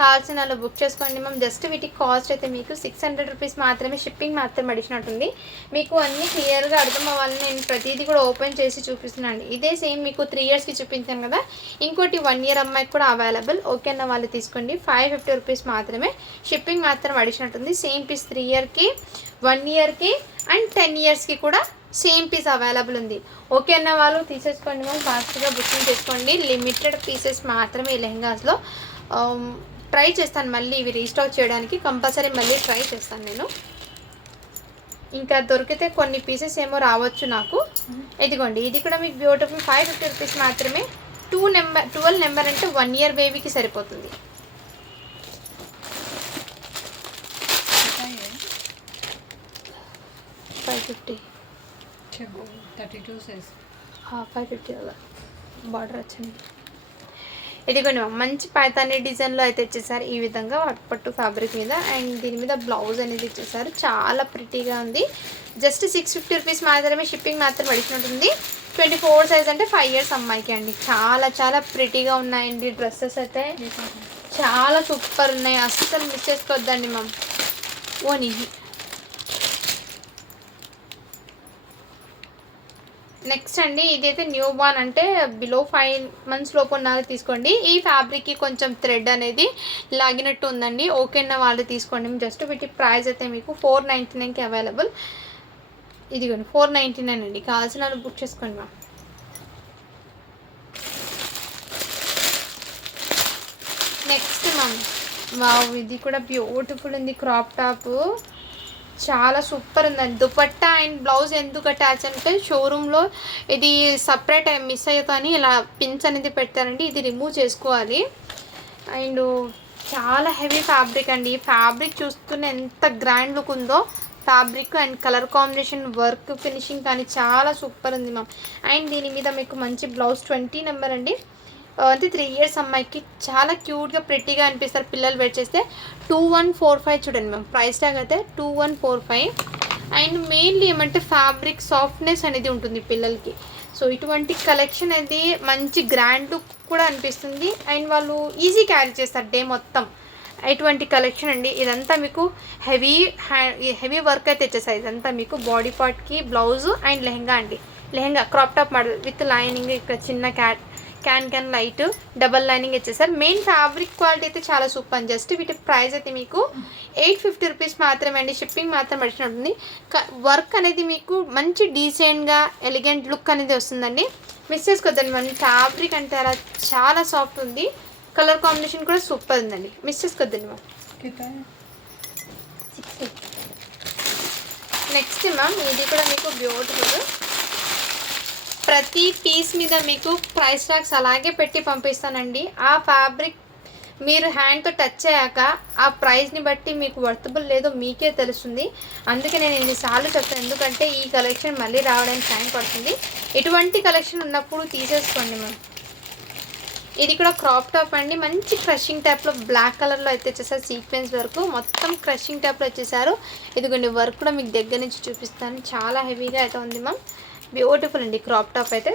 కావాల్సిన వాళ్ళు బుక్ చేసుకోండి మ్యామ్. జస్ట్ వీటికి కాస్ట్ అయితే మీకు 600 రూపీస్ మాత్రమే, షిప్పింగ్ మాత్రం అడిషన్ ఉంటుంది. మీకు అన్నీ క్లియర్గా అర్థం అవ్వాలని నేను ప్రతిదీ కూడా ఓపెన్ చేసి చూపిస్తున్నాను. ఇదే సేమ్ మీకు 3 yearsకి చూపించాను కదా, ఇంకోటి 1 year అమ్మాయికి కూడా అవైలబుల్. ఓకేనా వాళ్ళు తీసుకోండి. 550 రూపీస్ మాత్రమే, షిప్పింగ్ మాత్రం అడిషన్ ఉంటుంది. సేమ్ పీస్ 3 yearకి, 1 yearకి అండ్ 10 yearsకి కూడా సేమ్ పీస్ అవైలబుల్ ఉంది. ఓకే అన్న వాళ్ళు తీసేసుకోండి మ్యామ్, ఫాస్ట్గా బుకింగ్ చేసుకోండి. లిమిటెడ్ పీసెస్ మాత్రమే ఈ లెహంగాస్లో. ట్రై చేస్తాను మళ్ళీ ఇవి రీస్టాక్ చేయడానికి, కంపల్సరీ మళ్ళీ ట్రై చేస్తాను నేను. ఇంకా దొరికితే కొన్ని పీసెస్ ఏమో రావచ్చు నాకు. ఇదిగోండి ఇది కూడా మీకు బ్యూటిఫుల్ 550 రూపీస్ మాత్రమే. 12 నెంబర్ అంటే 1 year బేబీకి సరిపోతుంది. 550 32 size 550 అలా బార్డర్ వచ్చింది. ఇదిగోండి మంచి పైతానీ డిజైన్లో అయితే ఇచ్చేసారు ఈ విధంగా పట్టు ఫ్యాబ్రిక్ మీద. అండ్ దీని మీద బ్లౌజ్ అనేది ఇచ్చేసారు. చాలా ప్రిటీగా ఉంది. జస్ట్ 650 రూపీస్ మాత్రమే, షిప్పింగ్ మాత్రం అడిషన్ ఉంటుంది. 24 size అంటే 5 years అమ్మాయికి అండి. చాలా ప్రిటీగా ఉన్నాయండి డ్రెస్సెస్ అయితే, చాలా సూపర్ ఉన్నాయి. అస్సలు మిస్ చేసుకోవద్దండి మ్యామ్. ఓని నెక్స్ట్ అండి, ఇదైతే న్యూ బార్న్ అంటే బిలో 5 months లోపు ఉన్న తీసుకోండి. ఈ ఫ్యాబ్రిక్కి కొంచెం థ్రెడ్ అనేది లాగినట్టు ఉందండి. ఓకేనా వాళ్ళు తీసుకోండి. జస్ట్ వీటి ప్రైస్ అయితే మీకు 499కి అవైలబుల్. ఇదిగోండి 499 అండి. కావాల్సిన వాళ్ళు బుక్ చేసుకోండి మ్యామ్. నెక్స్ట్ మ్యామ్ వావ్, ఇది కూడా బ్యూటిఫుల్ ఉంది. క్రాప్ టాప్ చాలా సూపర్ ఉందండి. దుపట్టా అండ్ బ్లౌజ్ ఎందుకు అటాచ్ అంటే షోరూంలో ఇది సపరేట్ మిస్ అవుతాని ఇలా పిన్స్ అనేది పెట్టారండి. ఇది రిమూవ్ చేసుకోవాలి. అండ్ చాలా హెవీ ఫ్యాబ్రిక్ అండి. ఫ్యాబ్రిక్ చూస్తూనే ఎంత గ్రాండ్ లుక్ ఉందో. Fabric and colour combination, work finishing కానీ చాలా సూపర్ ఉంది మ్యామ్. అండ్ దీని మీద మీకు మంచి బ్లౌజ్ 20 నెంబర్ అండి. అంటే 3 ఇయర్స్ అమ్మాయికి చాలా క్యూట్గా ప్రెట్టీగా అనిపిస్తారు పిల్లలు వేర్ చేస్తే. 2145 చూడండి మ్యామ్. ప్రైస్ ట్యాగ్ అయితే 2145. అండ్ మెయిన్లీ ఏమంటే ఫ్యాబ్రిక్ సాఫ్ట్నెస్ అనేది ఉంటుంది పిల్లలకి. సో ఇటువంటి కలెక్షన్ అనేది మంచి గ్రాండ్ లుక్ కూడా అనిపిస్తుంది. అండ్ వాళ్ళు ఈజీ క్యారీ చేస్తారు డే మొత్తం. ఇటువంటి కలెక్షన్ అండి. ఇదంతా మీకు హెవీ వర్క్ అయితే ఇచ్చేసాయి. ఇదంతా మీకు బాడీ పార్ట్కి బ్లౌజ్ అండ్ లెహంగా అండి. Lehenga crop top model with lining, ఇక్కడ చిన్న క్యాన్ లైట్ డబల్ లైనింగ్ ఇచ్చేసారు. మెయిన్ ఫ్యాబ్రిక్ క్వాలిటీ అయితే చాలా సూపర్ అండి. జస్ట్ వీటి ప్రైస్ అయితే మీకు 850 రూపీస్ మాత్రమే అండి. షిప్పింగ్ మాత్రం పడిచిన ఉంటుంది. వర్క్ అనేది మీకు మంచి డీసెంట్గా ఎలిగెంట్ లుక్ అనేది వస్తుందండి. మిస్ చేసుకోవద్దండి. మన ఫ్యాబ్రిక్ అంటే అలా చాలా సాఫ్ట్ ఉంది. కలర్ కాంబినేషన్ కూడా సూపర్ ఉందండి. మిస్ చేసుకోవద్దండి మ్యామ్. నెక్స్ట్ మ్యామ్ ఇది కూడా మీకు బ్యూటిఫుల్. ప్రతి పీస్ మీద మీకు ప్రైస్ ట్యాగ్స్ అలాగే పెట్టి పంపిస్తానండి. ఆ ఫ్యాబ్రిక్ మీరు హ్యాండ్తో టచ్ అయ్యాక ఆ ప్రైస్ని బట్టి మీకు వర్తబుల్ లేదో మీకే తెలుస్తుంది. అందుకే నేను ఎన్నిసార్లు చెప్తాను, ఎందుకంటే ఈ కలెక్షన్ మళ్ళీ రావడానికి టైం పడుతుంది. ఎటువంటి కలెక్షన్ ఉన్నప్పుడు తీసేసుకోండి మ్యామ్. ఇది కూడా క్రాప్ టాప్ అండి. మంచి క్రషింగ్ టైప్లో బ్లాక్ కలర్లో అయితే వచ్చేసారు. సీక్వెన్స్ వరకు మొత్తం క్రషింగ్ టైప్లో వచ్చేసారు. ఇదిగోండి వర్క్ కూడా మీకు దగ్గర నుంచి చూపిస్తాను. చాలా హెవీగా అయితే ఉంది మ్యామ్. బ్యూటిఫుల్ అండి క్రాప్ టాప్ అయితే.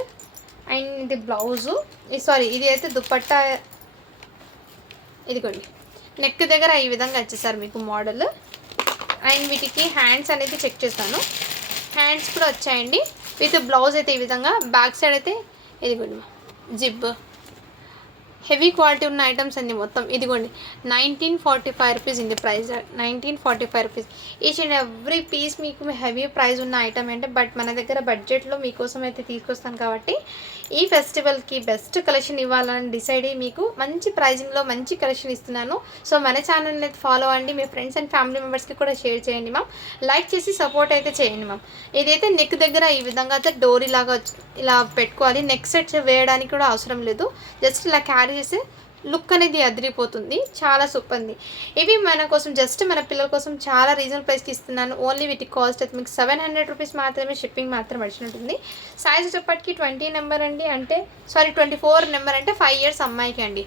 అండ్ ఇది బ్లౌజు, ఇది అయితే దుపట్టా. ఇదిగోండి నెక్ దగ్గర ఈ విధంగా వచ్చేసారు మీకు మోడల్. అండ్ వీటికి హ్యాండ్స్ అనేది చెక్ చేస్తాను. హ్యాండ్స్ కూడా వచ్చాయండి విత్ బ్లౌజ్ అయితే ఈ విధంగా. బ్యాక్ సైడ్ అయితే ఇదిగోండి జిబ్. హెవీ క్వాలిటీ ఉన్న ఐటమ్స్ అన్ని మొత్తం. ఇదిగోండి 1945 రూపీస్ ఉంది price. 1945 rupees. Each and every piece మీకు హెవీ ప్రైస్ ఉన్న ఐటమ్ అంటే, బట్ మన దగ్గర బడ్జెట్లో మీకోసం అయితే తీసుకొస్తాను కాబట్టి ఈ ఫెస్టివల్కి బెస్ట్ కలెక్షన్ ఇవ్వాలని డిసైడ్ అయ్యి మీకు మంచి ప్రైజింగ్లో మంచి కలెక్షన్ ఇస్తున్నాను. సో మన ఛానల్ని అయితే ఫాలో అవ్వండి. మీ ఫ్రెండ్స్ అండ్ ఫ్యామిలీ మెంబర్స్కి కూడా షేర్ చేయండి మ్యామ్. లైక్ చేసి సపోర్ట్ అయితే చేయండి మ్యామ్. ఇదైతే నెక్ దగ్గర ఈ విధంగా అయితే డోరీ లాగా ఇలా పెట్టుకోవాలి. నెక్ సెట్స్ వేయడానికి కూడా అవసరం లేదు. జస్ట్ ఇలా క్యారీ చేసి లుక్ అనేది అదిరిపోతుంది. చాలా సూపర్ ఉంది. ఇవి మన కోసం జస్ట్ మన పిల్లల కోసం చాలా రీజనబుల్ ప్రైస్కి ఇస్తున్నాను. ఓన్లీ వీటి కాస్ట్ అయితే మీకు 700 రూపీస్ మాత్రమే. షిప్పింగ్ మాత్రం పడిచినట్టుంది. సైజ్ వచ్చేప్పటికి 20 నెంబర్ అండి. 24 నెంబర్ అంటే 5 ఇయర్స్ అమ్మాయికి అండి.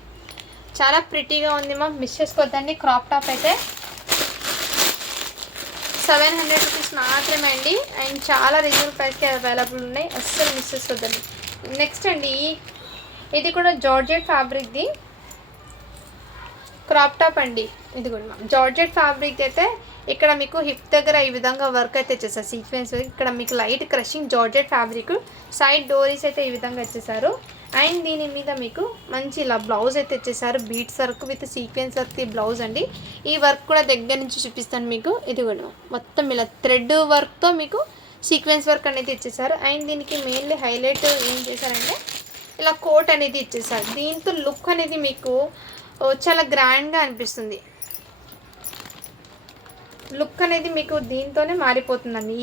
చాలా ప్రిటీగా ఉంది మ్యామ్. మిస్ చేసుకోవద్దండి. క్రాప్ టాప్ అయితే 700 రూపీస్ మాత్రమే అండి. అండ్ చాలా రీజనబుల్ ప్రైస్కి అవైలబుల్ ఉన్నాయి. అస్సలు మిస్ చేసుకోవద్దండి. నెక్స్ట్ అండి ఇది కూడా జార్జెట్ ఫ్యాబ్రిక్ది క్రాప్ టాప్ అండి. ఇది కూడా మ్యామ్ జార్జెట్ ఫ్యాబ్రిక్ అయితే ఇక్కడ మీకు హిప్ దగ్గర ఈ విధంగా వర్క్ అయితే వచ్చేసారు. సీక్వెన్స్ ఇక్కడ మీకు light crushing georgette fabric. Side డోరీస్ అయితే ఈ విధంగా వచ్చేసారు. అండ్ దీని మీద మీకు మంచి ఇలా బ్లౌజ్ అయితే వచ్చేసారు. Beads work with sequence work blouse అండి. ఈ వర్క్ కూడా దగ్గర నుంచి చూపిస్తాను మీకు. ఇది కూడా మొత్తం ఇలా థ్రెడ్ వర్క్తో మీకు సీక్వెన్స్ వర్క్ అనేది ఇచ్చేసారు. అండ్ దీనికి మెయిన్లీ హైలైట్ ఏం చేశారంటే ఇలా కోట్ అనేది ఇచ్చేసారు. దీంతో లుక్ అనేది మీకు చాలా గ్రాండ్గా అనిపిస్తుంది. లుక్ అనేది మీకు దీంతోనే మారిపోతుందండి.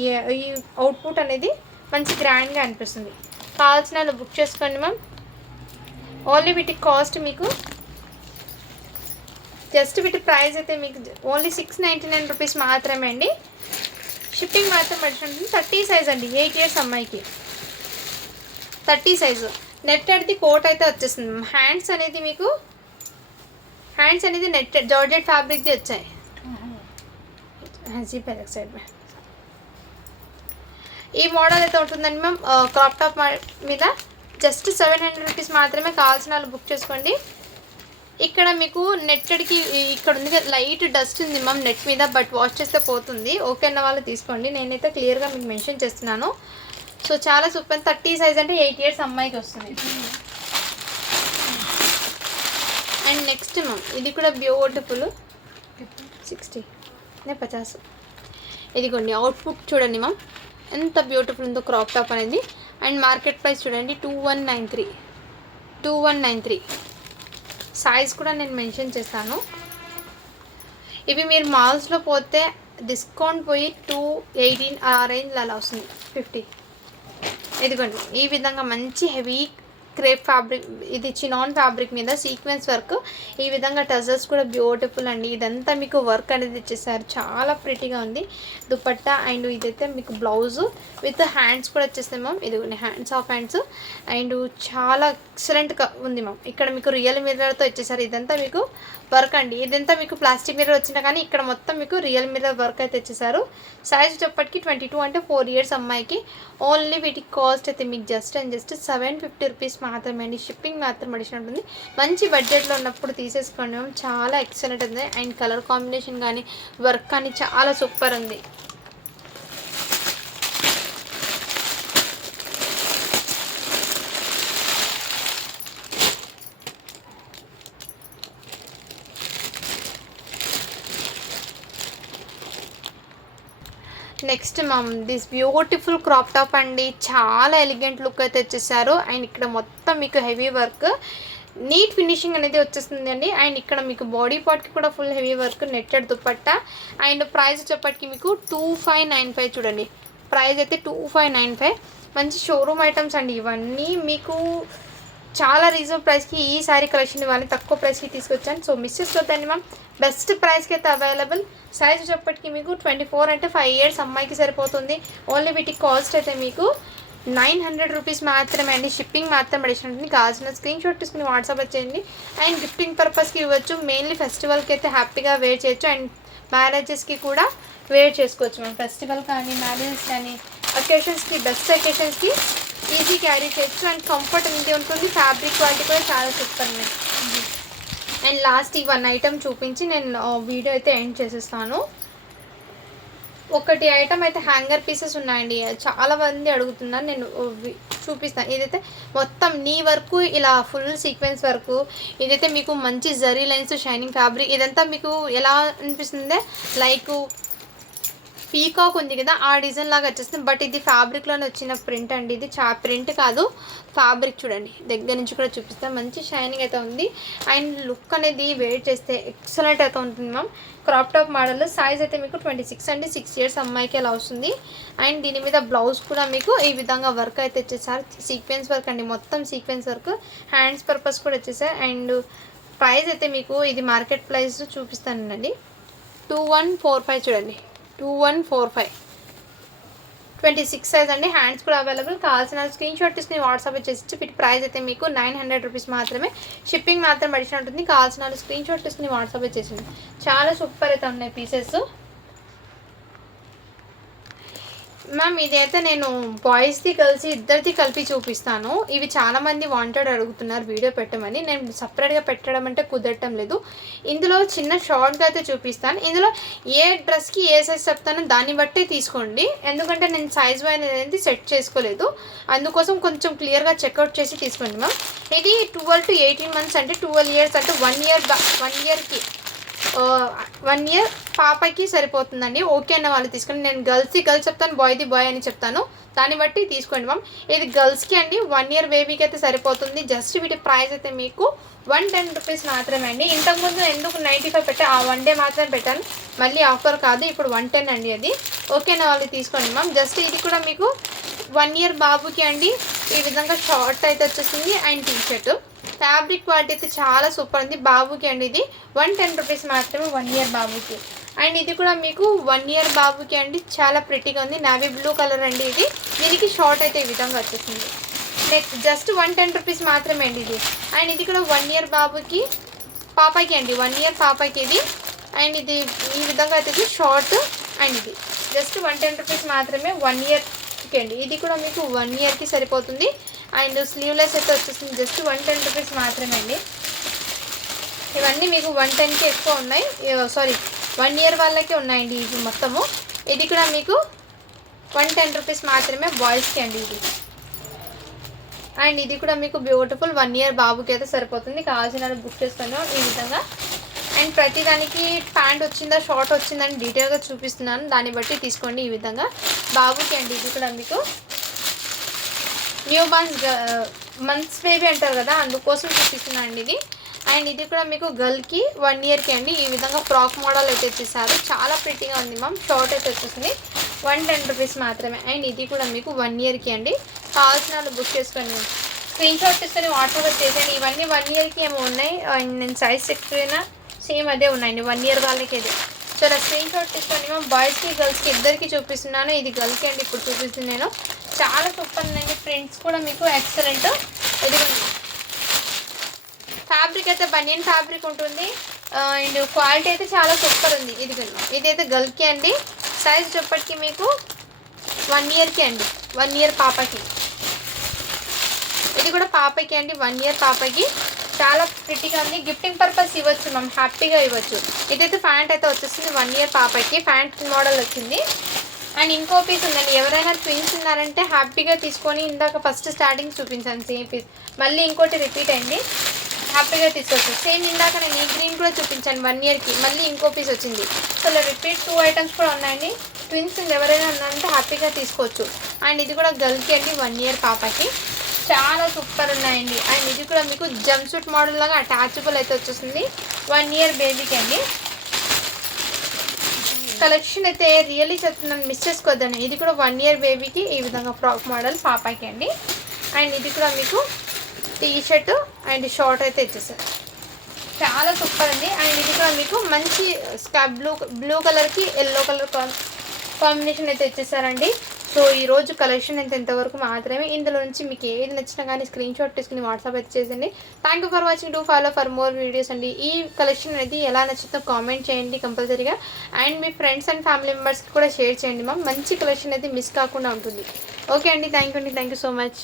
ఈ అవుట్పుట్ అనేది మంచి గ్రాండ్గా అనిపిస్తుంది. కావాల్సిన వాళ్ళు బుక్ చేసుకోండి మ్యామ్. ఓన్లీ వీటి కాస్ట్ మీకు జస్ట్ వీటి ప్రైస్ అయితే మీకు ఓన్లీ 699 రూపీస్ మాత్రమే అండి. షిప్పింగ్ మాత్రం పడుతుంది. 30 సైజ్ అండి. 8 ఇయర్స్ అమ్మాయికి 30 సైజు. నెట్టెడ్ది కోట్ అయితే వచ్చేస్తుంది. హ్యాండ్స్ అనేది మీకు నెట్ జార్జెట్ ఫ్యాబ్రిక్ది వచ్చాయి. సైడ్ ఈ మోడల్ అయితే ఉంటుందండి మ్యామ్. క్రాప్ టాప్ మీద జస్ట్ 700 రూపీస్ మాత్రమే. కావాల్సిన వాళ్ళు బుక్ చేసుకోండి. ఇక్కడ మీకు నెట్టెడ్కి ఇక్కడ ఉంది లైట్ డస్ట్ ఉంది మ్యామ్ నెట్ మీద, బట్ వాష్ చేస్తే పోతుంది. ఓకే అన్న వాళ్ళు తీసుకోండి. నేనైతే క్లియర్గా మీకు మెన్షన్ చేస్తున్నాను. సో చాలా సూపర్. 30 సైజ్ అంటే 8 ఇయర్స్ అమ్మాయికి వస్తుంది. అండ్ నెక్స్ట్ మ్యామ్ ఇది కూడా బ్యూటిఫుల్. 60 50. ఇదిగోండి అవుట్పుట్ చూడండి మ్యామ్ ఎంత బ్యూటిఫుల్ ఉందో క్రాప్ టాప్ అనేది. అండ్ మార్కెట్ ప్రైస్ చూడండి 2193. సైజ్ కూడా నేను మెన్షన్ చేస్తాను. ఇవి మీరు మాల్స్లో పోతే డిస్కౌంట్ పోయి 218 ఆ రేంజ్లో అలా వస్తుంది, 50. ఇదిగోండి ఈ విధంగా మంచి హెవీ క్రేప్ ఫ్యాబ్రిక్, ఇది చినాన్ ఫ్యాబ్రిక్ మీద సీక్వెన్స్ వర్క్. ఈ విధంగా టజల్స్ కూడా బ్యూటిఫుల్ అండి. ఇదంతా మీకు వర్క్ అనేది ఇచ్చేసారు, చాలా ప్రిటీగా ఉంది దుపట్టా. అండ్ ఇదైతే మీకు బ్లౌజు విత్ హ్యాండ్స్ కూడా వచ్చేస్తాయి మ్యామ్. ఇది హ్యాండ్స్ ఆఫ్ హ్యాండ్స్ అండ్ చాలా ఎక్సలెంట్గా ఉంది మ్యామ్. ఇక్కడ మీకు రియల్ మిర్రర్తో ఇచ్చేసారు. ఇదంతా మీకు వర్క్ అండి. ఇదంతా మీకు ప్లాస్టిక్ మిర్రర్ వచ్చినా కానీ ఇక్కడ మొత్తం మీకు రియల్ మిర్రర్ వర్క్ అయితే ఇచ్చేసారు. సైజ్ చెప్పటికి 22 అంటే 4 ఇయర్స్ అమ్మాయికి. ఓన్లీ వీటికి కాస్ట్ అయితే మీకు జస్ట్ 750 రూపీస్ మాత్రమే అండి. షిప్పింగ్ మాత్రం అడిషన్ ఉంటుంది. మంచి బడ్జెట్లో ఉన్నప్పుడు తీసేసుకోండి మ్యామ్, చాలా ఎక్సలెంట్ ఉంది. అండ్ కలర్ కాంబినేషన్ కానీ వర్క్ కానీ చాలా సూపర్ ఉంది. Next ma'am this beautiful crop top అండి. చాలా ఎలిగెంట్ లుక్ అయితే వచ్చేసారు. అండ్ ఇక్కడ మొత్తం మీకు హెవీ వర్క్, నీట్ ఫినిషింగ్ అనేది వచ్చేస్తుంది అండి. అండ్ ఇక్కడ మీకు బాడీ పార్ట్కి కూడా full heavy work, netted dupatta. And price చెప్పటికి మీకు 2595 చూడండి. ప్రైస్ అయితే 2595. మంచి షోరూమ్ ఐటమ్స్ అండి ఇవన్నీ. మీకు చాలా రీజనబుల్ ప్రైస్కి ఈ సారీ కలెక్షన్ ఇవ్వాలి, తక్కువ ప్రైస్కి తీసుకొచ్చాను. సో మిస్ చేసుకోవద్దండి మ్యామ్, బెస్ట్ ప్రైస్కి అయితే అవైలబుల్. సైజ్ చెప్పటికి మీకు 24 అంటే 5 ఇయర్స్ అమ్మాయికి సరిపోతుంది. ఓన్లీ వీటికి కాస్ట్ అయితే మీకు 900 రూపీస్ మాత్రమే అండి. షిప్పింగ్ మాత్రం అడిషన్ ఉంటుంది. కావాల్సిన స్క్రీన్ షాట్ తీసుకుని వాట్సాప్ వచ్చేయండి. అండ్ గిఫ్టింగ్ పర్పస్కి ఇవ్వచ్చు. మెయిన్లీ ఫెస్టివల్కి అయితే హ్యాపీగా వేర్ చేయొచ్చు. అండ్ మ్యారేజెస్కి కూడా వేర్ చేసుకోవచ్చు మ్యామ్. ఫెస్టివల్ కానీ మ్యారేజెస్ కానీ అకేషన్స్కి, బెస్ట్ అకేషన్స్కి ఈజీ క్యారీ చేయొచ్చు. అండ్ కంఫర్ట్ అనేది ఉంటుంది. ఫ్యాబ్రిక్ క్వాలిటీ కూడా చాలా సూపర్ ఉంది. అండ్ లాస్ట్ ఈ 1 ఐటమ్ చూపించి నేను వీడియో అయితే ఎండ్ చేసేస్తాను. ఒకటి ఐటమ్ అయితే హ్యాంగర్ పీసెస్ ఉన్నాయండి, చాలా మంది అడుగుతున్నారు, నేను చూపిస్తాను. ఇదైతే మొత్తం నీ వరకు ఇలా ఫుల్ సీక్వెన్స్ వరకు. ఇదైతే మీకు మంచి జరీ లైన్స్, షైనింగ్ ఫ్యాబ్రిక్. ఇదంతా మీకు ఎలా అనిపిస్తుంది, లైక్ పీకాక్ ఉంది కదా ఆ డిజైన్ లాగా వచ్చేస్తుంది. బట్ ఇది ఫ్యాబ్రిక్లోనే వచ్చిన ప్రింట్ అండి. ఇది ప్రింట్ కాదు, ఫ్యాబ్రిక్. చూడండి దగ్గర నుంచి కూడా చూపిస్తాను. మంచి షైనింగ్ అయితే ఉంది. అండ్ లుక్ అనేది వెయిట్ చేస్తే ఎక్సలెంట్ అయితే ఉంటుంది ma'am. Crop top model. Size అయితే మీకు 26 అండి. 6 ఇయర్స్ అమ్మాయికి అలా వస్తుంది. అండ్ దీని మీద బ్లౌజ్ కూడా మీకు ఈ విధంగా వర్క్ అయితే వచ్చేసారు. సీక్వెన్స్ వర్క్ అండి, మొత్తం సీక్వెన్స్ వర్క్. హ్యాండ్స్ పర్పస్ కూడా వచ్చేసారు. అండ్ ప్రైస్ అయితే మీకు ఇది మార్కెట్ ప్రైస్ చూపిస్తానండి, 2145 చూడండి, 2145. 26 సైజ్ అండి. హ్యాండ్స్ కూడా అవైలబుల్. కావాల్సిన స్క్రీన్ షాట్ తీసుకుని వాట్సాప్ చేసి వీటి ప్రైస్ అయితే మీకు 900 రూపీస్ మాత్రమే. షిప్పింగ్ మాత్రం అడిషన్ ఉంటుంది. కావాల్సిన స్క్రీన్ షాట్ తీసుకుని వాట్సాప్ చేసింది. చాలా సూపర్ అయితే ఉన్నాయి పీసెస్ మ్యామ్. ఇదైతే నేను బాయ్స్ది కలిసి ఇద్దరిది కలిపి చూపిస్తాను. ఇవి చాలామంది వాంటెడ్ అడుగుతున్నారు వీడియో పెట్టమని. నేను సపరేట్గా పెట్టడం అంటే కుదరటం లేదు. ఇందులో చిన్న షార్ట్గా అయితే చూపిస్తాను. ఇందులో ఏ డ్రెస్కి ఏ సైజ్ చెప్తానో దాన్ని బట్టే తీసుకోండి. ఎందుకంటే నేను సైజ్ వైజ్ అనేది సెట్ చేసుకోలేదు, అందుకోసం కొంచెం క్లియర్గా చెక్అవుట్ చేసి తీసుకోండి మ్యామ్. ఇది 12 to 18 months అంటే 12 ఇయర్స్ అంటే 1 ఇయర్కి 1 ఇయర్ పాపకి సరిపోతుందండి. ఓకే అన్న వాళ్ళు తీసుకోండి. నేను గర్ల్స్ చెప్తాను, బాయ్ది బాయ్ అని చెప్తాను, దాన్ని బట్టి తీసుకోండి మ్యామ్. ఇది గర్ల్స్కి అండి, 1 ఇయర్ బేబీకి అయితే సరిపోతుంది. జస్ట్ వీటి ప్రైస్ అయితే మీకు 110 రూపీస్ మాత్రమే అండి. ఇంతకుముందు ఎందుకు 95 పెట్టా, ఆ 1 డే మాత్రమే పెట్టాను, మళ్ళీ ఆఫర్ కాదు, ఇప్పుడు 110 అండి అది. ఓకే అన్న వాళ్ళు తీసుకోండి మ్యామ్. జస్ట్ ఇది కూడా మీకు 1 ఇయర్ బాబుకి అండి. ఈ విధంగా షార్ట్ అయితే వచ్చేసింది అండ్ టీషర్ట్. ఫ్యాబ్రిక్ క్వాలిటీ అయితే చాలా సూపర్ ఉంది. బాబుకి అండి ఇది 110 రూపీస్ మాత్రమే, 1 ఇయర్ బాబుకి. అండ్ ఇది కూడా మీకు 1 ఇయర్ బాబుకి అండి, చాలా ప్రిటీగా ఉంది. నావీ బ్లూ కలర్ అండి ఇది. దీనికి షార్ట్ అయితే ఈ విధంగా వచ్చేసింది. నెక్స్ట్ జస్ట్ 110 రూపీస్ మాత్రమే అండి ఇది. అండ్ ఇది కూడా 1 ఇయర్ బాబుకి, పాపకి అండి, 1 ఇయర్ పాపకి ఇది. అండ్ ఇది ఈ విధంగా అయితే షార్ట్. అండ్ ఇది జస్ట్ 110 రూపీస్ మాత్రమే, 1 ఇయర్కి అండి. ఇది కూడా మీకు 1 ఇయర్కి సరిపోతుంది. అండ్ స్లీవ్లెస్ అయితే వచ్చేసింది. జస్ట్ 110 రూపీస్ మాత్రమే అండి. ఇవన్నీ మీకు 110కి ఎక్కువ ఉన్నాయి, సారీ 1 ఇయర్ వాళ్ళకే ఉన్నాయండి ఇది మొత్తము. ఇది కూడా మీకు 110 రూపీస్ మాత్రమే, బాయ్స్కి అండి ఇది. అండ్ ఇది కూడా మీకు బ్యూటిఫుల్ 1 ఇయర్ బాబుకి అయితే సరిపోతుంది. కావాల్సిన బుక్ చేసుకున్నాం ఈ విధంగా. అండ్ ప్రతిదానికి ప్యాంట్ వచ్చిందా షార్ట్ వచ్చిందని డీటెయిల్గా చూపిస్తున్నాను, దాన్ని బట్టి తీసుకోండి ఈ విధంగా. బాబుకి అండి ఇది కూడా మీకు న్యూ మంత్స్ బేబీ అంటారు కదా, అందుకోసం చూపిస్తున్నాను అండి ఇది. అండ్ ఇది కూడా మీకు గర్ల్కి 1 ఇయర్కి అండి. ఈ విధంగా ఫ్రాక్ మోడల్ అయితే వచ్చేసారు. చాలా ప్రిటీగా ఉంది మ్యామ్. షార్ట్ అయితే వచ్చేసింది. 110 రూపీస్ మాత్రమే. అండ్ ఇది కూడా మీకు 1 ఇయర్కి అండి. కావాల్సిన వాళ్ళు బుక్ చేసుకొని స్క్రీన్ షాట్ తీసుకొని వాట్సాప్ చేసేయండి. ఇవన్నీ 1 ఇయర్కి ఏమో ఉన్నాయి. అండ్ నేను సైజ్ చెక్ సేమ్ అదే ఉన్నాయండి 1 ఇయర్ వాళ్ళకి అదే. సో ఇలా స్క్రీన్ షాట్ తీసుకొని మేము బాయ్స్కి గర్ల్స్కి ఇద్దరికి చూపిస్తున్నాను. ఇది గర్ల్కి అండి ఇప్పుడు చూపిస్తుంది నేను. చాలా సూపర్ ఉందండి. ప్రింట్స్ కూడా మీకు ఎక్సలెంట్. ఇది ఫ్యాబ్రిక్ అయితే బనియన్ ఫ్యాబ్రిక్ ఉంటుంది. అండ్ క్వాలిటీ అయితే చాలా సూపర్ ఉంది. ఇదైతే గర్ల్కి అండి. సైజ్ చెప్పటికి మీకు 1 ఇయర్కి అండి. 1 ఇయర్ పాపకి. ఇది కూడా పాపకి అండి. 1 ఇయర్ పాపకి. చాలా ప్రిటీగా ఉంది. గిఫ్టింగ్ పర్పస్ ఇవ్వచ్చు మ్యామ్. హ్యాపీగా ఇవ్వచ్చు. ఇదైతే ప్యాంట్ అయితే వచ్చేస్తుంది 1 ఇయర్ పాపకి. ప్యాంట్ మోడల్ వచ్చింది. అండ్ ఇంకో పీస్ ఉందండి. ఎవరైనా ట్విన్స్ ఉన్నారంటే హ్యాపీగా తీసుకొని ఇందాక ఫస్ట్ స్టార్టింగ్ చూపించాను సేమ్ పీస్. మళ్ళీ ఇంకోటి రిపీట్ అయింది. హ్యాపీగా తీసుకోవచ్చు. సేమ్ ఇందాక నేను ఈ గ్రీన్ కూడా చూపించాను 1 ఇయర్కి. మళ్ళీ ఇంకో పీస్ వచ్చింది. సో ఇలా రిపీట్ 2 ఐటమ్స్ కూడా ఉన్నాయండి. ట్విన్స్ ఎవరైనా ఉన్నారంటే హ్యాపీగా తీసుకోవచ్చు. అండ్ ఇది కూడా గర్ల్కి అండి 1 ఇయర్ పాపకి. చాలా సూపర్ ఉన్నాయండి. అండ్ ఇది కూడా మీకు జంప్ సూట్ మోడల్ లాగా అటాచబుల్ అయితే వచ్చేస్తుంది 1 ఇయర్ బేబీకి అండి. కలెక్షన్ అయితే రియల్లీ చెప్తున్నాను, మిస్ చేసుకోవద్దండి. ఇది కూడా 1 ఇయర్ బేబీకి ఈ విధంగా ఫ్రాక్ మోడల్ పాపకి అండి. అండ్ ఇది కూడా మీకు టీ షర్ట్ అండ్ షార్ట్ అయితే ఇచ్చేసారు. చాలా సూపర్ ఉంది. అండ్ ఇది కూడా మీకు మంచి స్కై బ్లూ కలర్కి ఎల్లో కలర్ కాంబినేషన్ అయితే ఇచ్చేసారండి. సో ఈరోజు కలెక్షన్ అయితే ఇంతవరకు మాత్రమే. ఇందులో నుంచి మీకు ఏది నచ్చినా కానీ స్క్రీన్ షాట్ తీసుకుని వాట్సాప్ అయితే చేసేయండి. Thank you for watching. Do follow for more videos అండి. ఈ కలెక్షన్ అనేది ఎలా నచ్చుతుందో కామెంట్ చేయండి కంపల్సరీగా. And me friends and family మెంబర్స్కి కూడా షేర్ చేయండి మ్యామ్. మంచి కలెక్షన్ అయితే మిస్ కాకుండా ఉంటుంది. ఓకే అండి. Thank you so much.